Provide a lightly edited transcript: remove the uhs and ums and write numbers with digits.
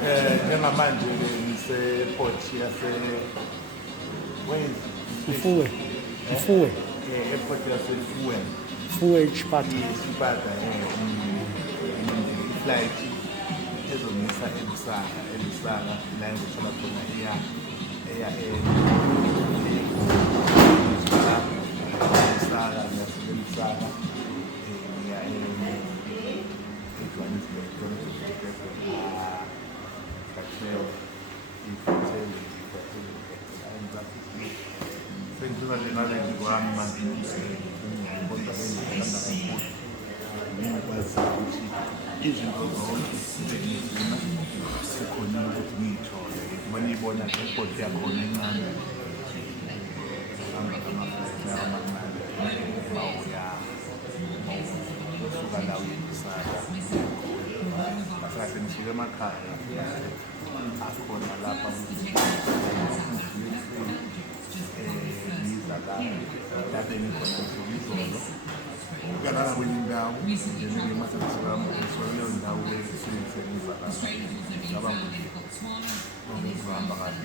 Njengamanje ngise-port Mfuwe. airport yaseFuwen. Mfuwe Chipata. Isipata i-flight ezomisa eLusaka la engithola khona eya Lusaka ngiyasuka eLusaka ngiya eJohannesburg. Sengithola nje nalezi kwami manje ngibona engithanda kakhulu ngingakwazi ukuthi izinto zonke engizifuna sekhonile ukuthi ngiyithole uma niyibona i-airport yakhona encane hamba ngama-flight lawa amancane usuka la uyeLusaka kahle ngisuke emakhaya akhona lapha lapha engikhona izolo ukalala kwenye indawo njenge-mathekisi wami leyo ndawo esisebenzisa ngizalapha ngicabanga ukuthi kuzohamba kahle